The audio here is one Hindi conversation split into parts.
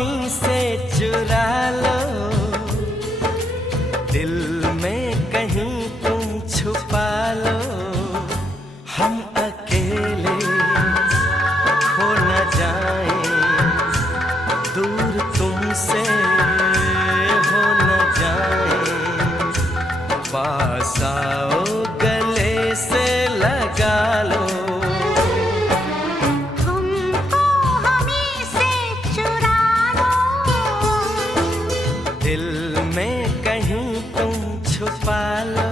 हमी से चुरा लो, दिल में कहीं तुम छुपा लो। हम अकेले खो न जाएं, दूर तुमसे हो न जाएं। पास आओ, गले से लगा लो। दिल में कहीं तुम छुपा लो।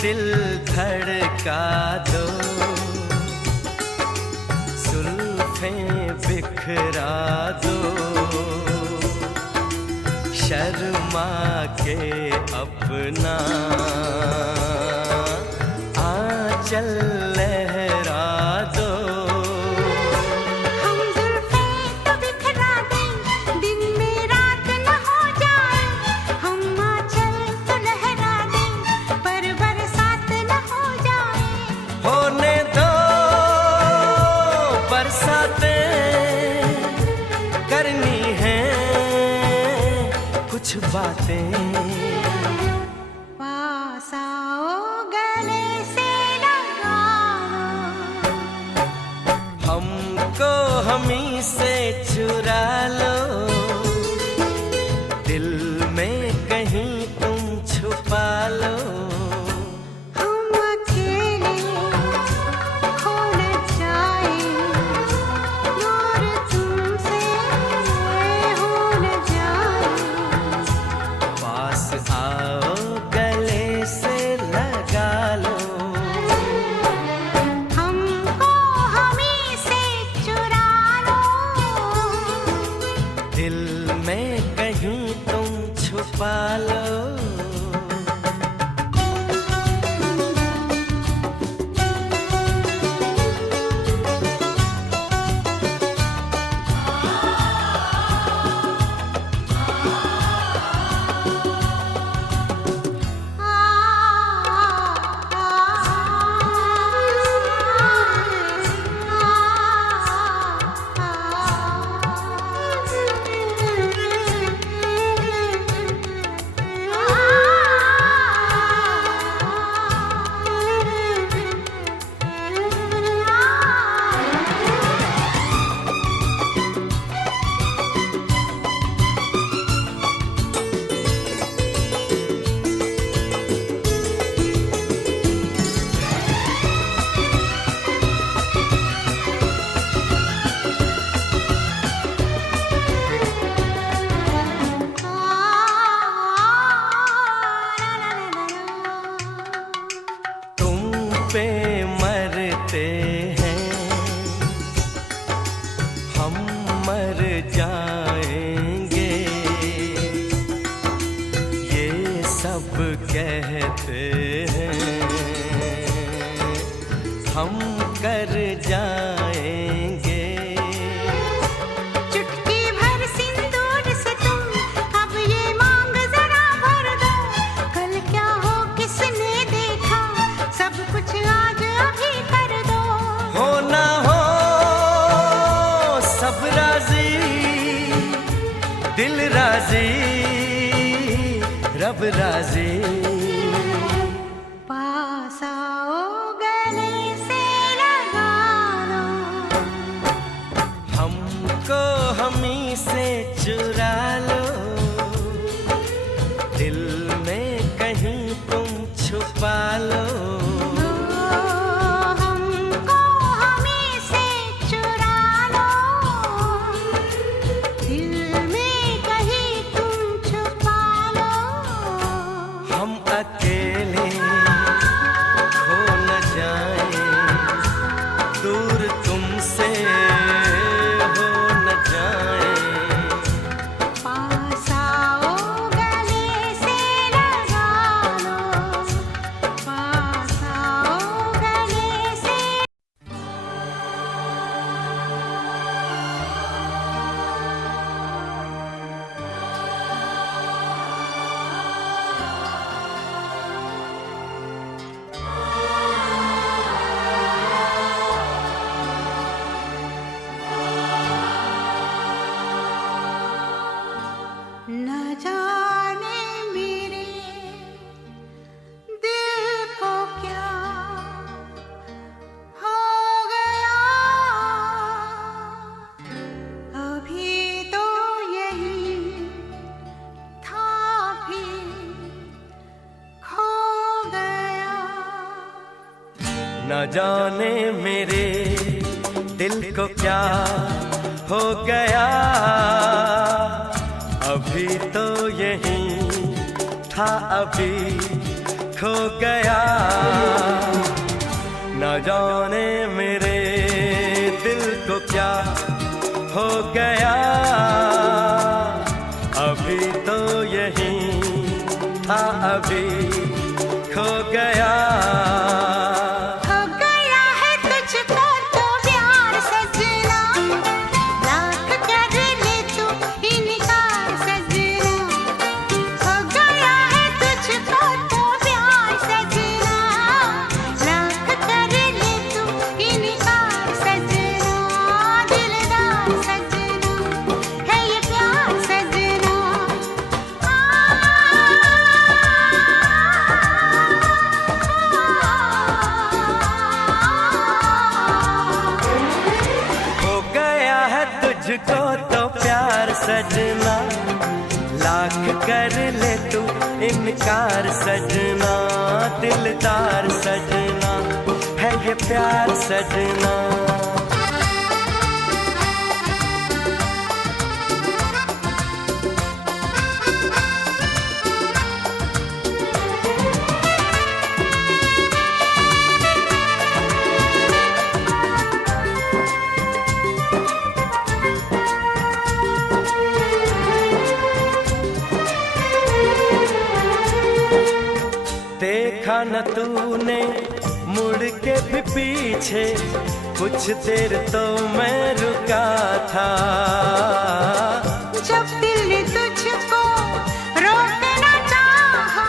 दिल धड़का दो, जुल्फें बिखरा दो। शर्मा के अपना आंचल लहरा दो। करनी है कुछ बातें, पास आओ, गले से लगा लो। हमको हमी से चुरा लो, दिल में कहीं तुम छुपा लो। आओ, गले से लगा लो। हमको हमी से चुरा लो, दिल में कहीं तुम छुपा लो। पे मरते हैं हम, मर जाएंगे ये सब कहते हैं, हम कर जाएंगे। चुटकी भर सिंदूर से तुम अब ये मांग जरा भर दो। कल क्या हो किसने देखा, सब कुछ आज अभी कर दो। हो ना हो सब राजी, दिल राजी, रब राजी। पास आओ, गले से लगा लो। हमको हमी से चुरा लो, दिल में कहीं तुम छुपा लो। हमको हमी से चुरा लो, जाने मेरे दिल को क्या हो गया, अभी तो यहीं था अभी खो गया। न जाने मेरे दिल को क्या हो गया, अभी तो यहीं था अभी खो गया। तुझको तो प्यार सजना, लाख कर ले तू इनकार सजना, दिलदार सजना है ये प्यार सजना। देखा न तूने मुड़ के भी पीछे, कुछ देर तो मैं रुका था। जब दिल तुझको रोकना चाहा,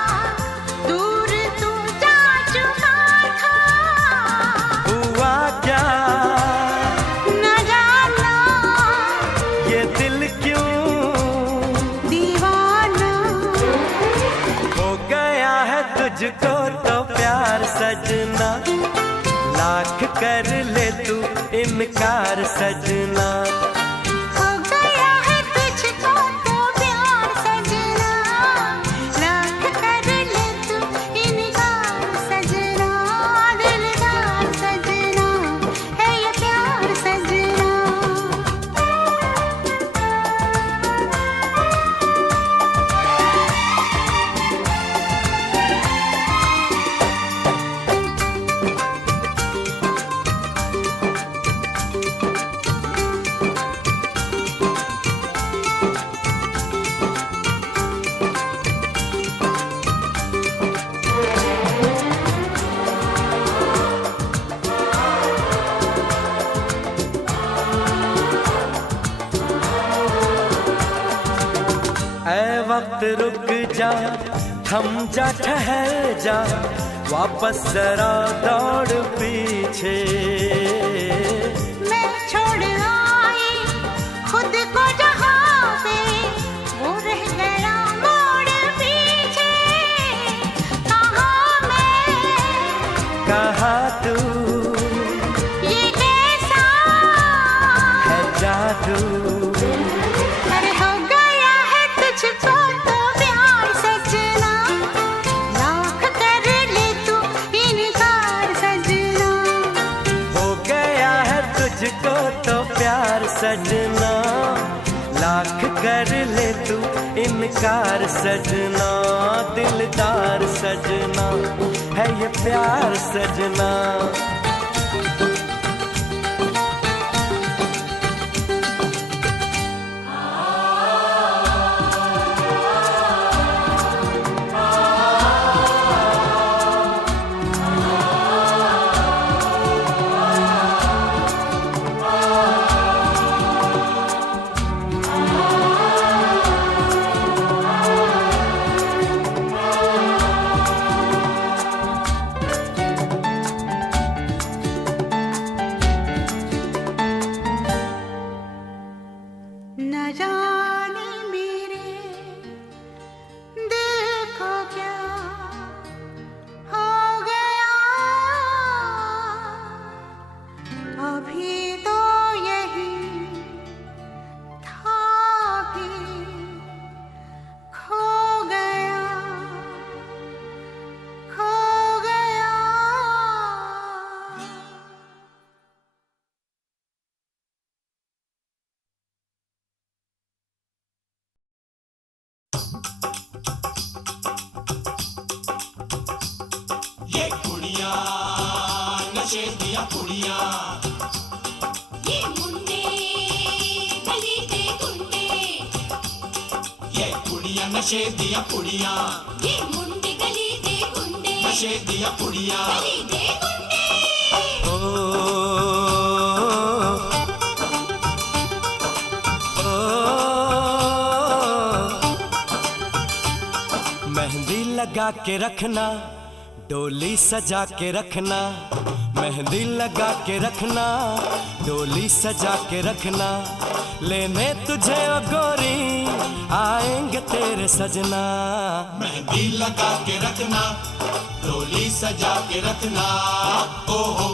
दूर तू जा चुका था। हुआ क्या न जाना, ये दिल क्यों दीवाना हो गया है तुझको तो प्यार सजना, लाख कर ले तू इनकार सजना। हो गया है तुझको तो प्यार सजना, लाख कर ले तू इनकार सजना, दिलदार सजना है ये प्यार सजना। ऐ वक्त रुक जा, थम जा, ठहर जा, वापस जरा दौड़ पीछे। मैं छोड़ आई खुद को जहाँ पे, वो रह गया मोड़ पीछे। कहाँ मैं कहाँ तू, ये कैसा है जादू। अरे हो गया है तुझको तो प्यार सजना, लाख कर ले तू इनकार सजना। हो गया है तुझको तो प्यार सजना, लाख कर ले तू इनकार सजना, दिलदार सजना है ये प्यार सजना। नशे दिया कुड़ियां, ये मुंडे गली दे गुंडे, ये कुड़ियां नशे दिया कुड़ियां, ये मुंडे गली दे गुंडे, नशे दिया कुड़ियां। गली दे गुंडे। ओ, ओ, मेहंदी लगा के रखना, डोली सजा के रखना, मेहंदी लगा के रखना, डोली सजा के रखना, लेने तुझे ओ गोरी आएंगे तेरे सजना। मेहंदी लगा के रखना, डोली सजा के रखना, ओहो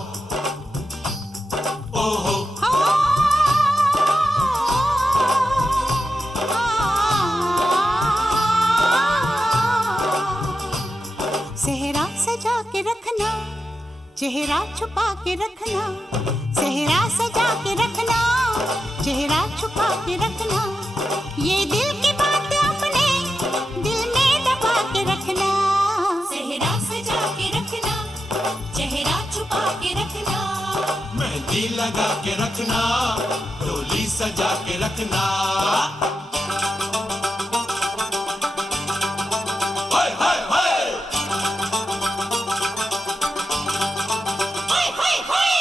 ओहो। सेहरा सजा के रखना, चेहरा छुपा के रखना, सेहरा सजा के रखना, चेहरा छुपा के रखना, ये दिल की बात अपने दिल में दबा के रखना। सेहरा सजा के रखना, चेहरा छुपा के रखना, मेहंदी लगा के रखना, डोली सजा के रखना। हाय हाय हाय, हाय हाय हाय।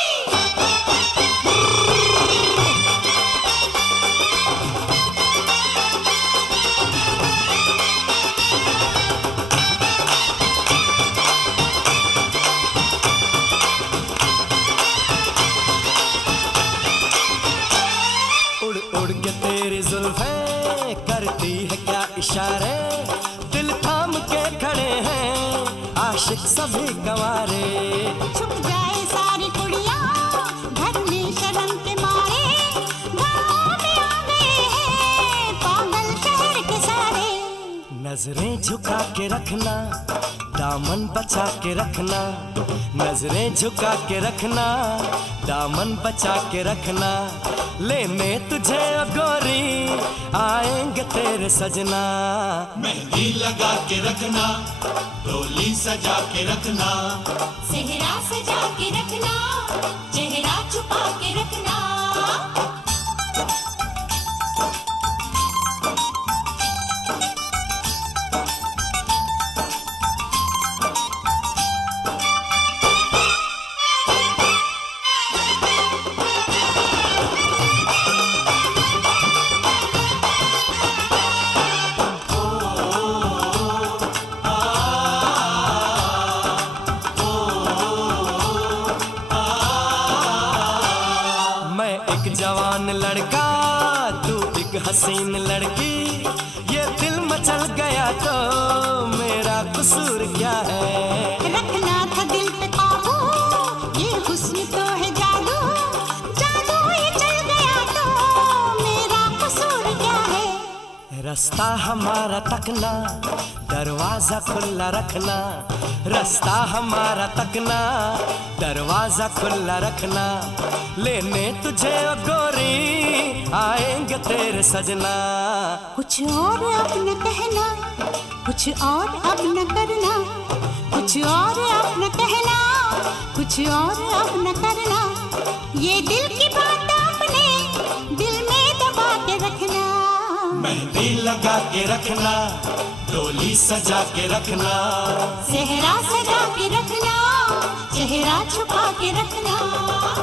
उड़ उड़ के तेरी जुल्फें करती है क्या इशारे, दिल थाम के खड़े हैं आशिक सभी गंवारे। छुप जाए सारी कुड़ियां घर में शर्म के मारे, गाँव में आ गए हैं पागल शहर के सारे। नजरें झुका के रखना, दामन बचा के रखना, नजरें झुका के रखना, दामन बचा के रखना, लेने तुझे ओ गोरी आएंगे तेरे सजना। मेहंदी लगा के रखना, डोली सजा के रखना, सेहरा सजा के रखना, चेहरा छुपा के रखना। मैं एक जवान लड़का, तू एक हसीन लड़की, ये दिल मचल गया तो मेरा कसूर क्या है। रखना था दिल पे काबू, ये हुस्न तो है जादू, जादू ये चल गया तो मेरा कसूर क्या है। रास्ता हमारा तकना, दरवाजा खुला रखना, रास्ता हमारा तकना, दरवाजा खुला रखना, लेने तुझे ओ गोरी आएंगे तेरे सजना। कुछ और अब न कहना, कुछ और अब न करना, कुछ और अब न कहना, कुछ और अब न करना, ये दिल की बात अपने दिल में दबा के रखना। मेहंदी लगा के रखना, डोली सजा के रखना, सेहरा सजा के रखना, चेहरा छुपा के रखना।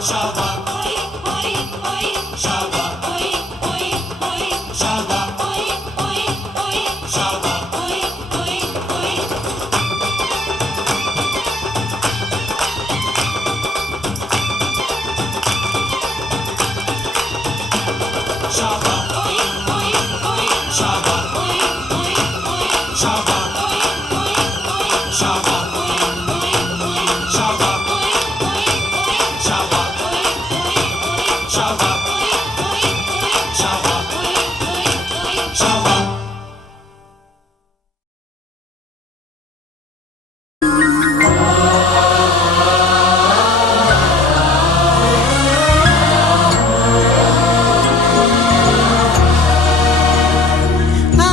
शाबा ओए ओए ओए, शाबा ओए ओए ओए, शाबा ओए ओए ओए, शाबा ओए ओए ओए। शाबा ओए ओए ओए, शाबा ओए ओए ओए, शाबा ओए ओए ओए, शाबा ओए ओए ओए, शाबा ओए ओए ओए, शाबा ओए ओए ओए, शाबा ओए ओए ओए, शाबा ओए ओए ओए। शाबा। आ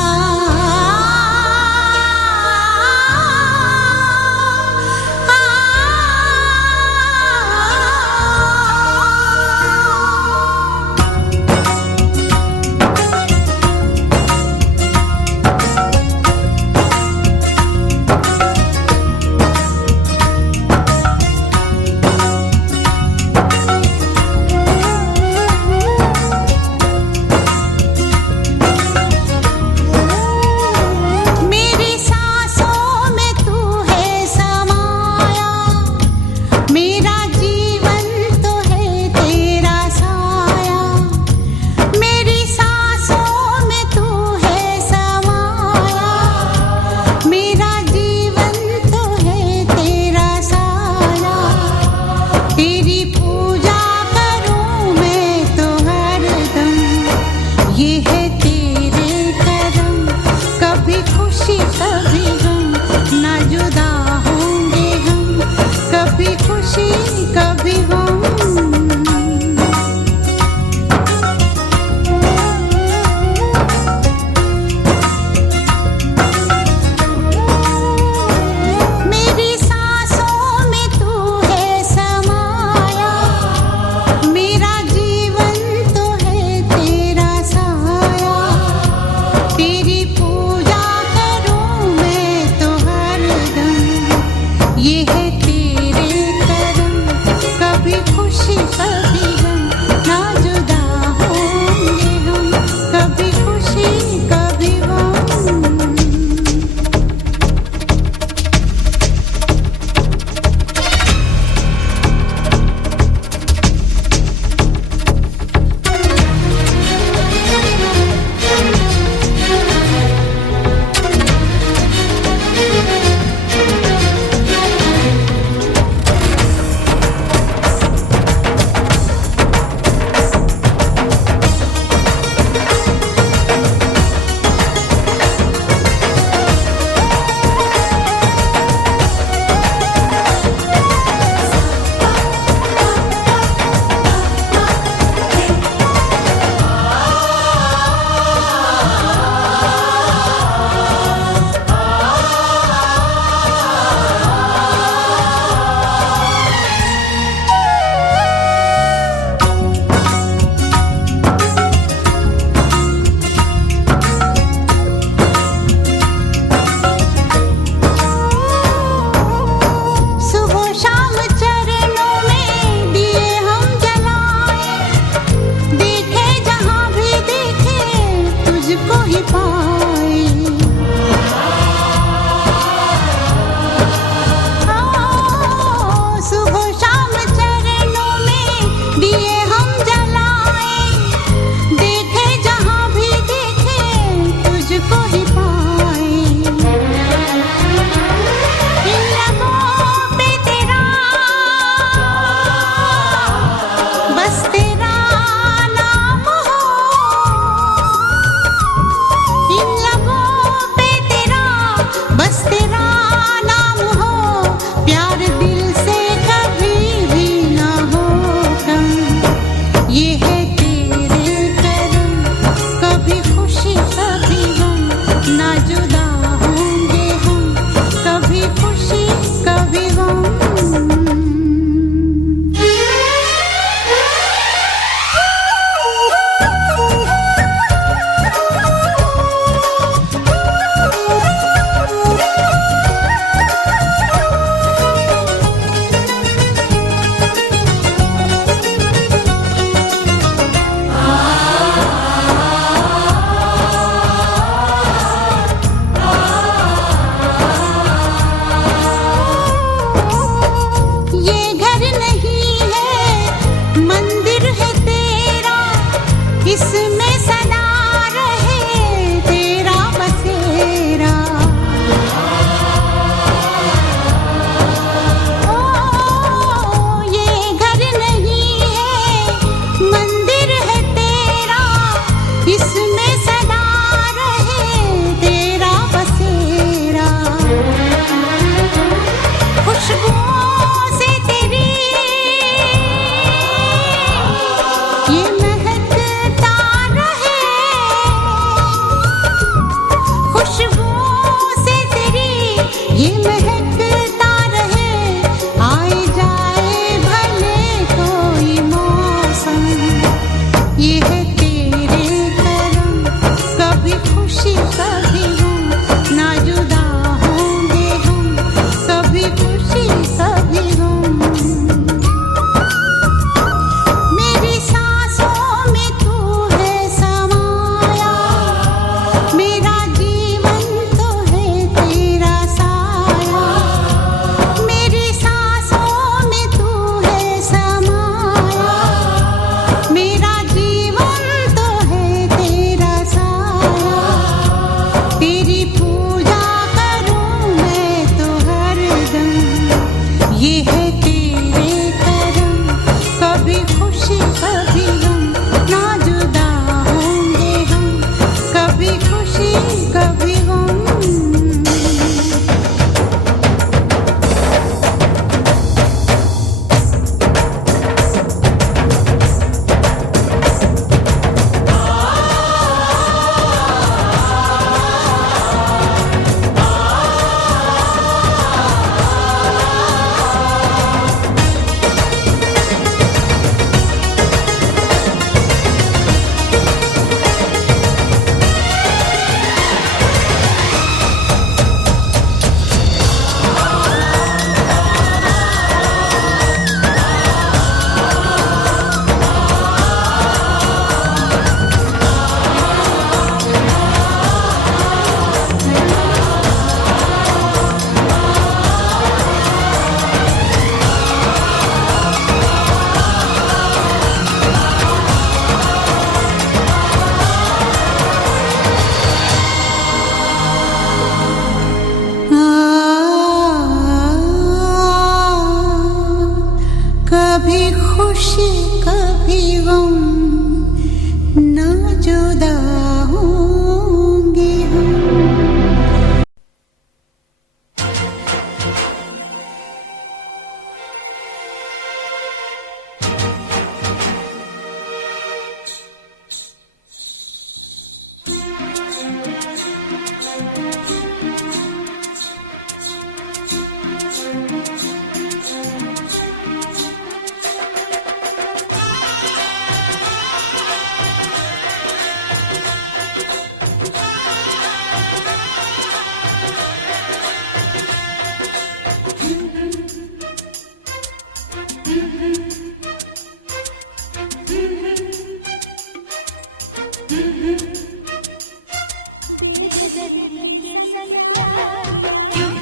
क्यों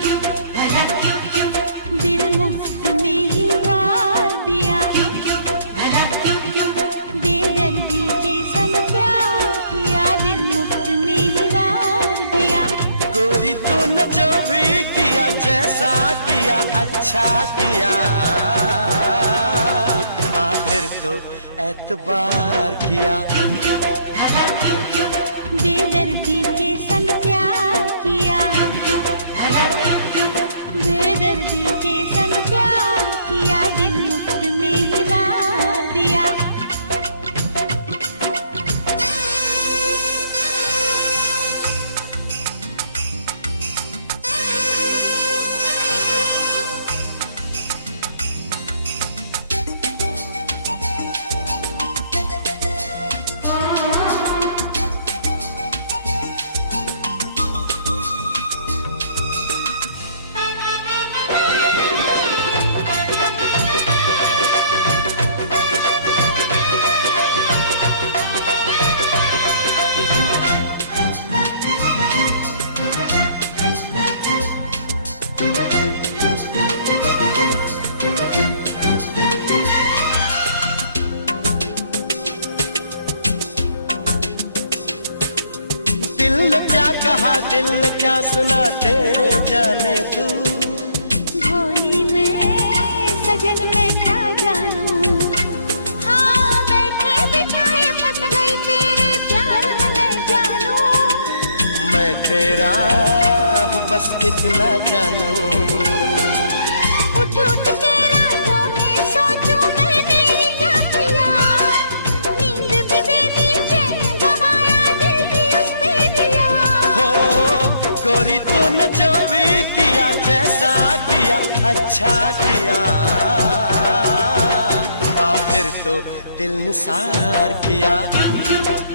क्यों भला क्यों क्यों क्यों क्यों भला क्यों क्यों क्यों क्यों भला क्यों क्यों भला क्यों क्यों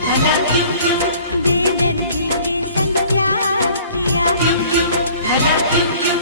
भला क्यों क्यों क्यों क्यों भला क्यों क्यों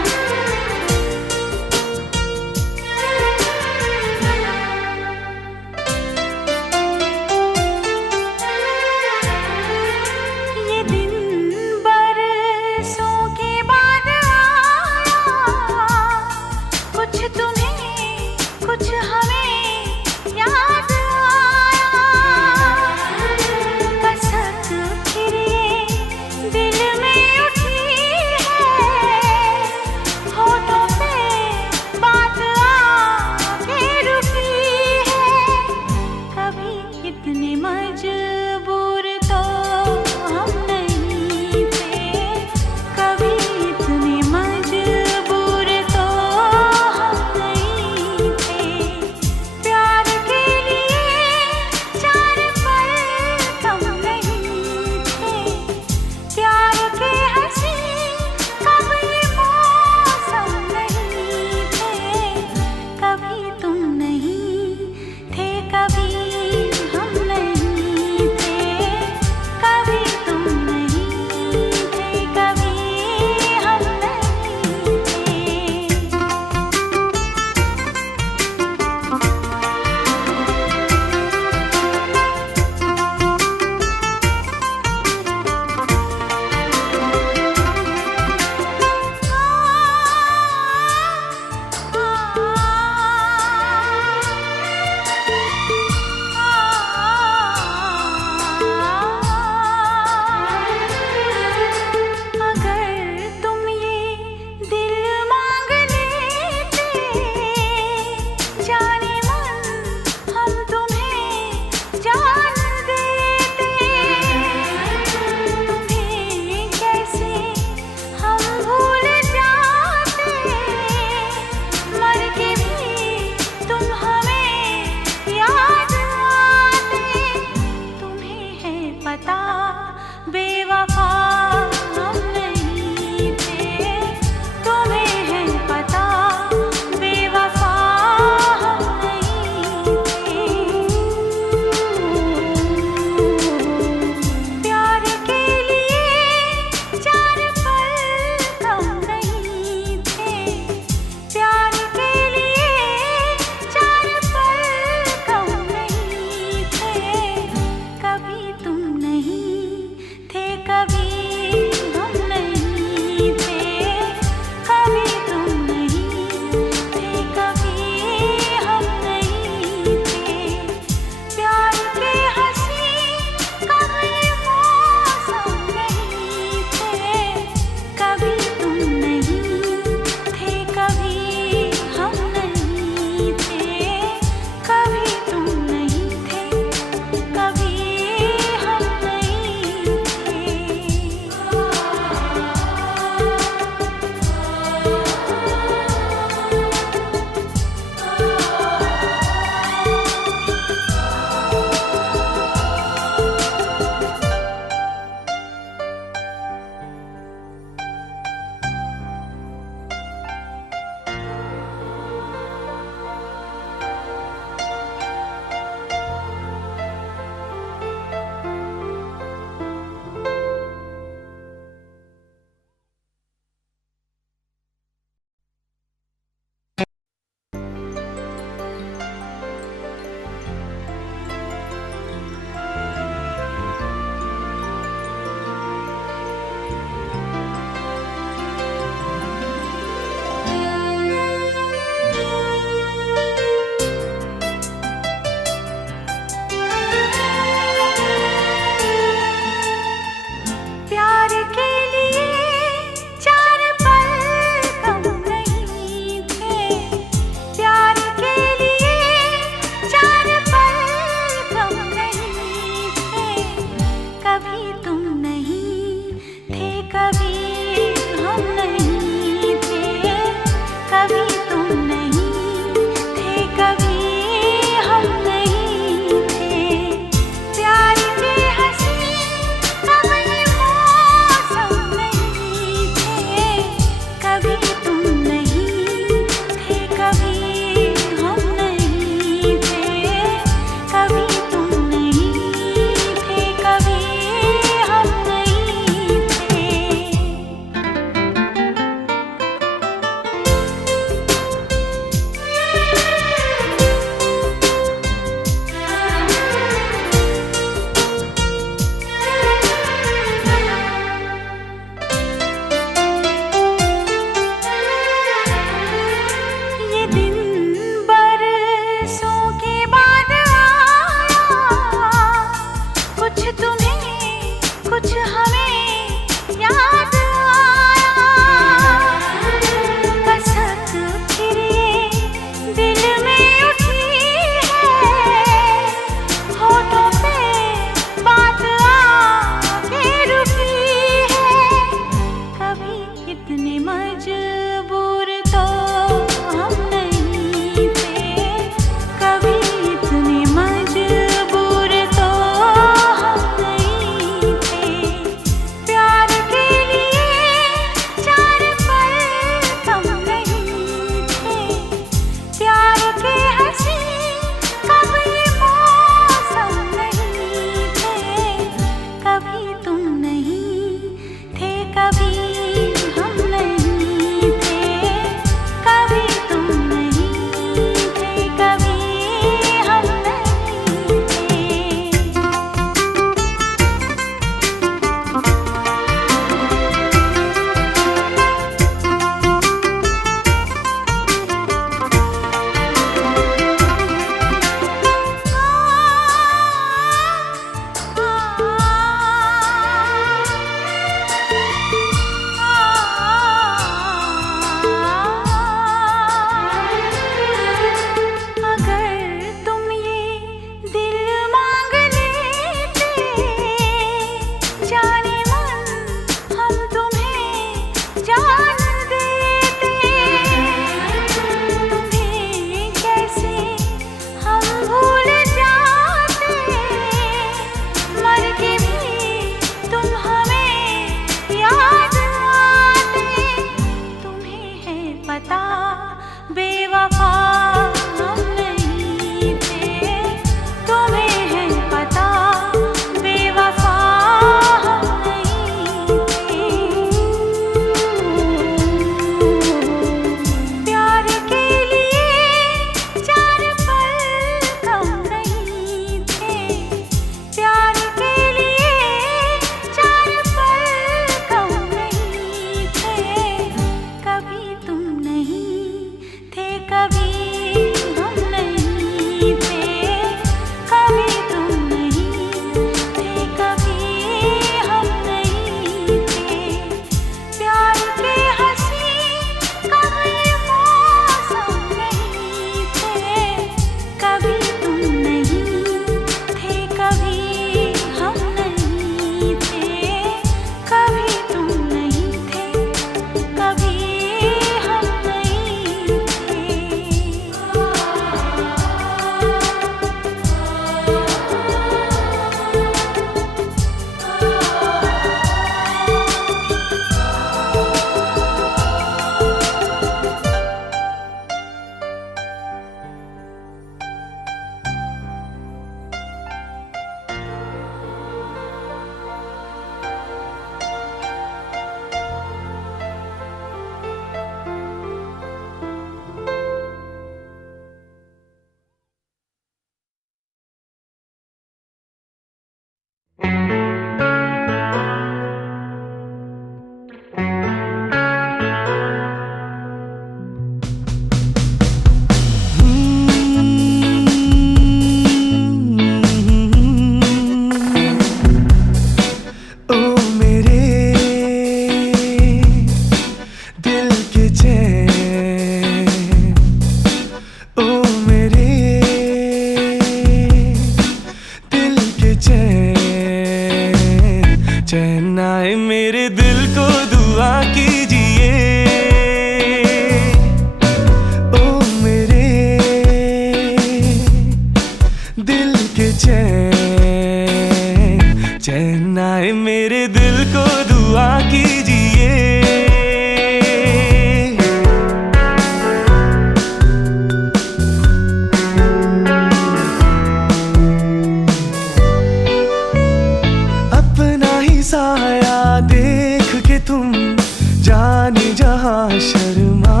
जाने जहां शर्मा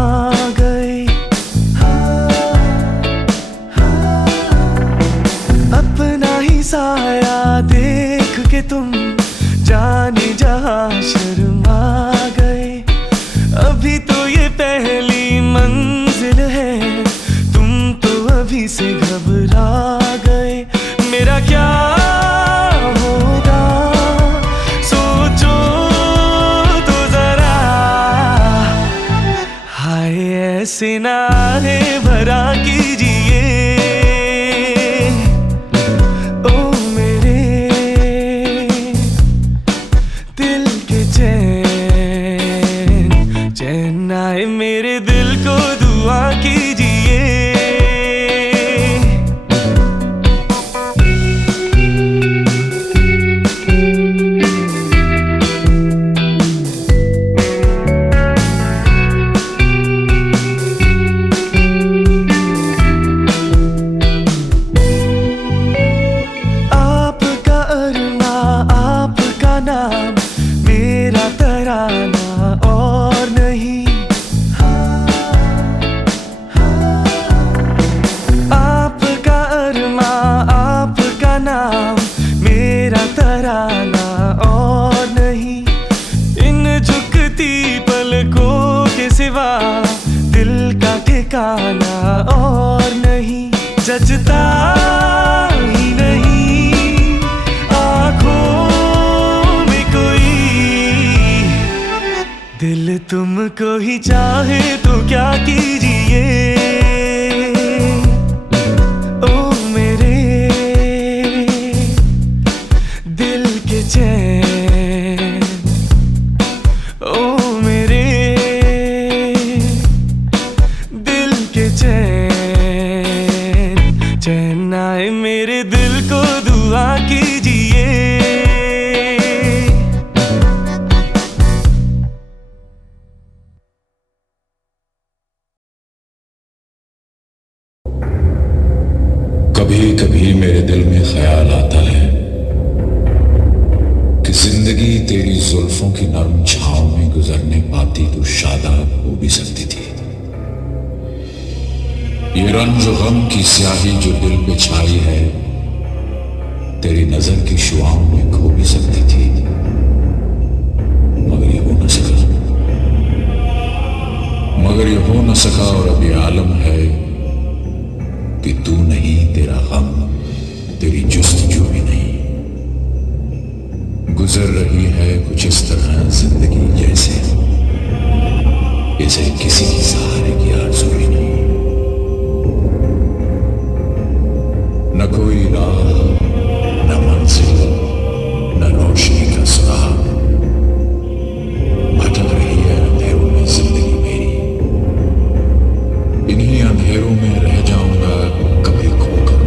गए। अपना ही साया देख के तुम जाने जहां शर्मा गए। अभी तो ये पहली मंजिल है, तुम तो अभी से घबरा गए। मेरा क्या होगा सोचो तो जरा, हाय ऐसे नारे भरा कीजिए ओ मेरे दिल के चैन, चैन आए मेरे दिल को दुआ कीजिए। आपका अरमा आपका नाम मेरा तराना और नहीं। आपका अरमा आपका नाम मेरा तराना और नहीं। इन झुकती पलकों के सिवा दिल का ठिकाना और नहीं। जचता ही नहीं आँखों में कोई, दिल तुमको ही चाहे तो क्या कीजिए ओ मेरे दिल के चैन, ओ मेरे दिल के चैन, चैन आए मेरे दिल को दुआ कीजिए। कभी कभी मेरे दिल में ख्याल आता है कि जिंदगी तेरी जुल्फों की नरम छांव में गुजरने पाती तो शादाब हो भी सकती थी। ये रंज गम की स्याही जो दिल पे छाई है तेरी नजर की शुआओं में खो भी सकती थी, मगर ये हो न सका। मगर ये हो न सका और अब ये आलम है कि तू नहीं, तेरा गम, तेरी जुस्तजू भी नहीं। गुजर रही है कुछ इस तरह जिंदगी जैसे इसे किसी की सहारे की आरज़ू भी नहीं। न कोई राह, न मंजिल, न रोशनी का सुराग। भटक रही है अंधेरों में जिंदगी मेरी, इन्हीं अंधेरों में रह जाऊंगा कभी खोकर।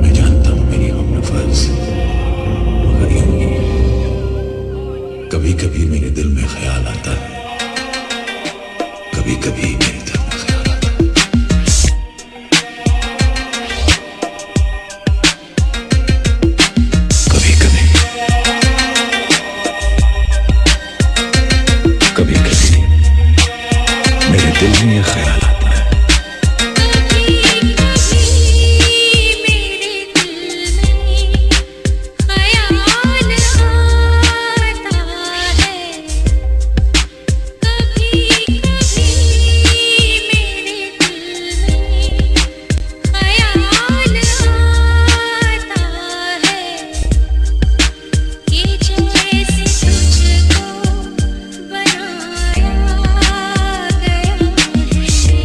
मैं जानता हूं मेरी हमनफज़, मगर यूं ही कभी कभी मेरे दिल में ख्याल आता है, कभी कभी मेरे दिल में ख्याल आता है। कभी कभी कभी कभी मेरे दिल में ख्याल आता है। बनाया गया है।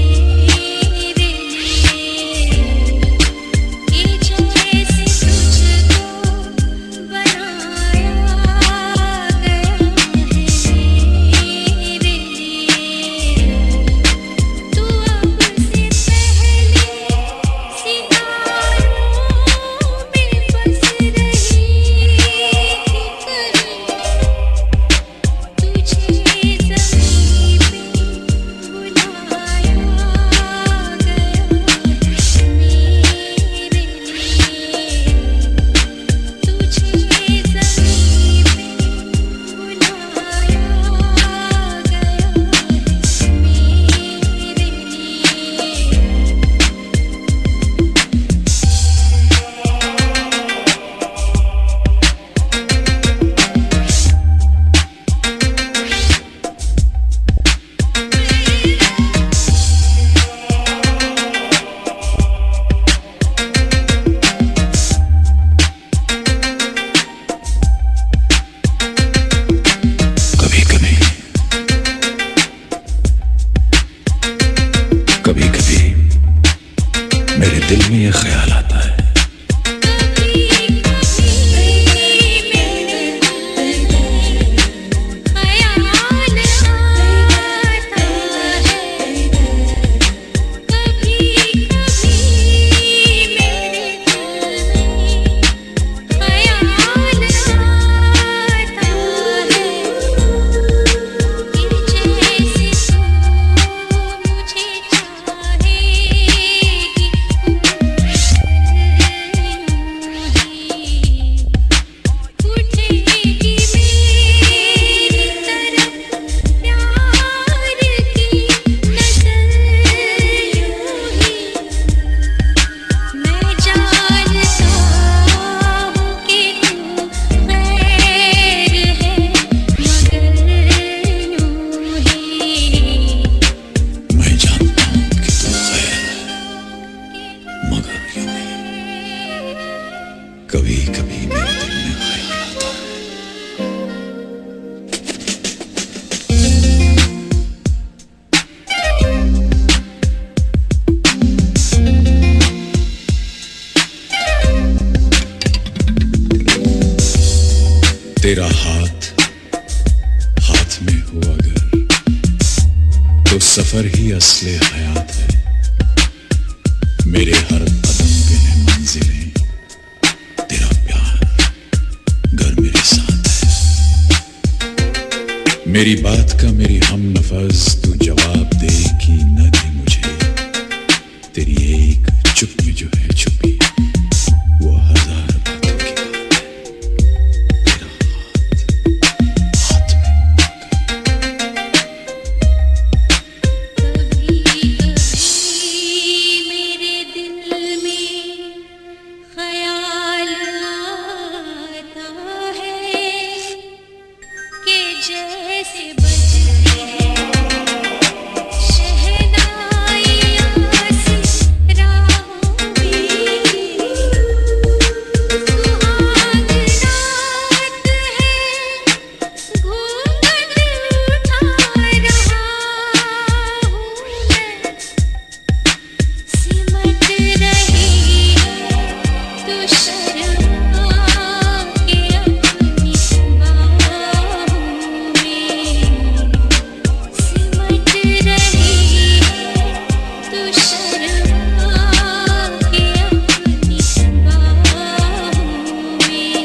सफर ही असले हयात है। मेरे हर कदम पे है मंजिलें, तेरा प्यार घर मेरे साथ है। मेरी बात का मेरी हम नफज तू जवाब दे कि न दे मुझे। तेरी एक चुप में जो है छुपी वो हजार बातों की बात है। तेरा हाथ कभी कभी मेरे दिल में ख्याल आता है कि जैसे बजती है शहनाइयाँ सी राहों में। सुहाग रात है घूंघट उठा रहा हूँ मैं। सिमट रही है तू शर्मा के अपनी बाहों में। सिमट रही है तू शर्मा के अपनी बाहों में।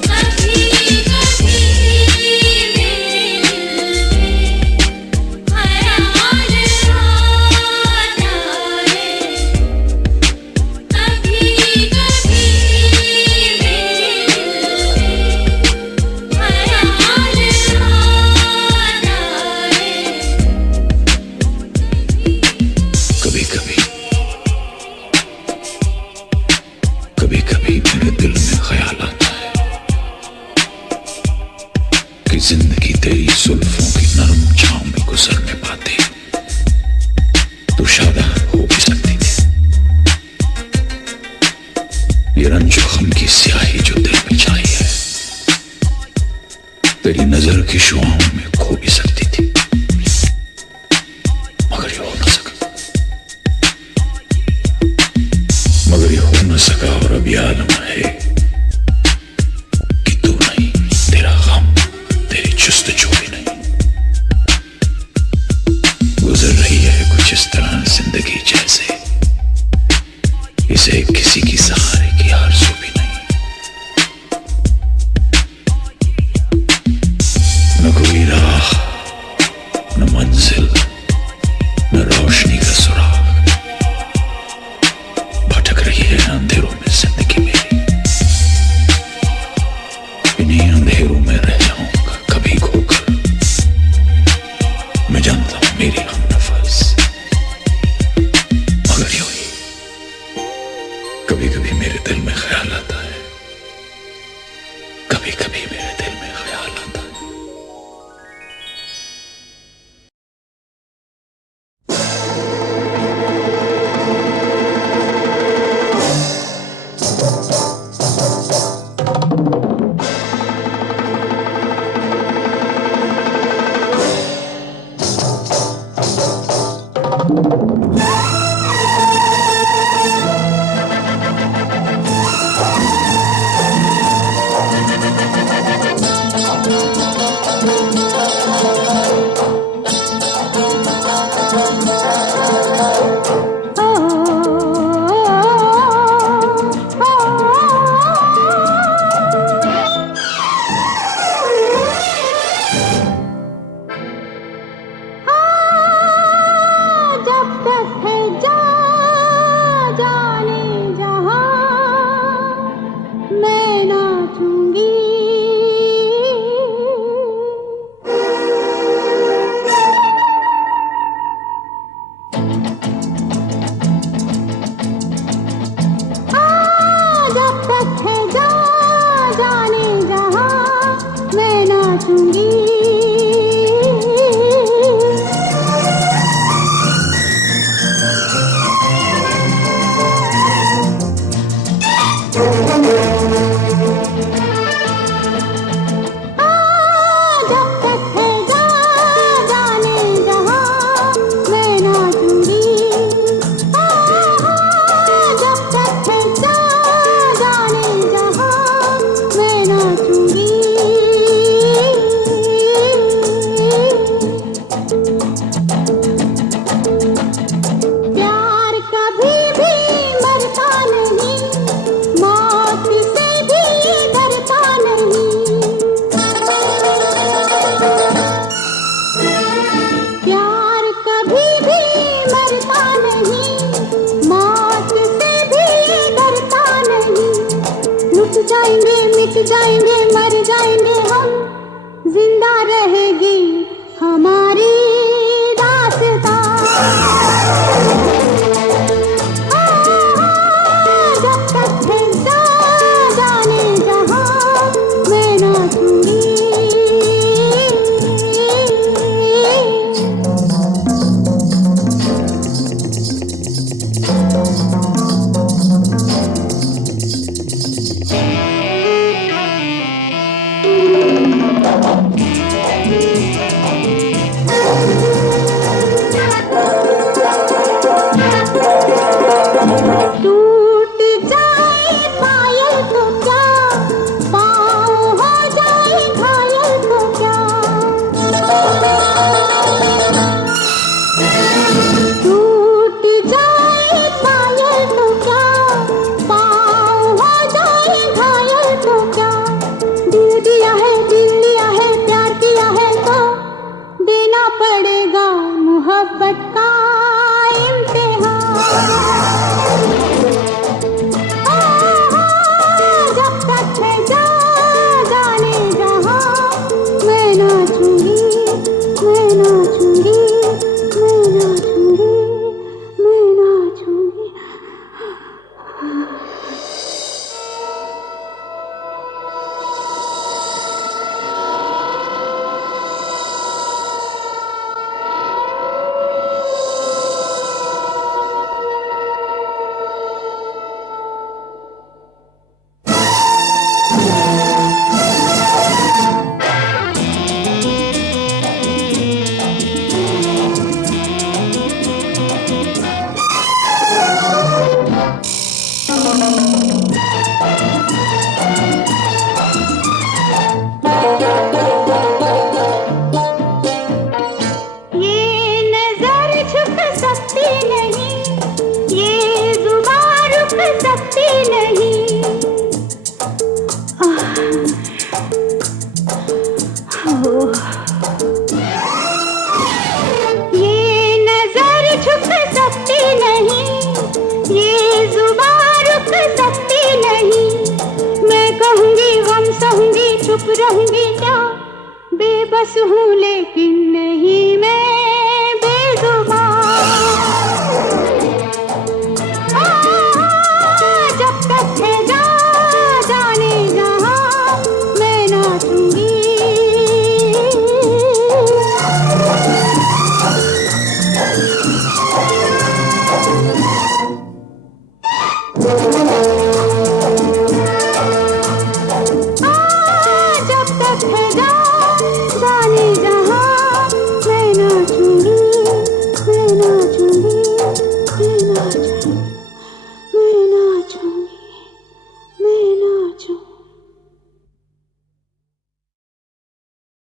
कभी कभी मेरे दिल में ख्याल आता है। कभी कभी मेरे दिल में ख्याल आता है। कभी कभी मेरे दिल में ख्याल आता है कि जिंदगी तेरी जुल्फों की नरम छांव में गुजरने पाते तो शादाब हो भी सकती थी। ये रंजो गम की स्याही जो दिल में छाई है तेरी नजर की शुआओं में खो भी सकती थी, मगर ये हो न सका। मगर ये हो न सका और अब ये आलम है कि तू नहीं, तेरा गम, तेरी जुस्तजू भी नहीं। गुजर रही है कुछ इस तरह जिंदगी जैसे इसे किसी की सहारे की आरज़ू भी नहीं। न कोई राह, न मंजिल, न रोशनी का सुराग। भटक रही है अंधेरों में जिंदगी मेरी। इन्हीं अंधेरों में रह जाऊंगा कभी खोकर। मैं जानता हूं मेरी हमनफस, मगर यूं ही जाएंगे मर जाएंगे हम, जिंदा रहेगी हमारी दास्तां। जब तक है जाने जहां मैं नाचूंगी। टूट जाए पायल तो क्या, पाँव हो जाए घायल तो क्या। टूट जाए पायल तो क्या, पाँव हो जाए घायल तो क्या। दिल दिया है दिल लिया है प्यार किया है तो देना पड़ेगा मोहब्बत का इम्तिहान। जब तक है जाने जहां मैं नाचूंगी, मैं नाचूंगी, मैं नाचूंगी, मैं नाचूंगी। सकती नहीं। ये नजर झुक सकती नहीं, ये जुबान रुक सकती नहीं। मैं कहूँगी गम सहूँगी चुप रहूँगी क्या, बेबस हूँ लेकिन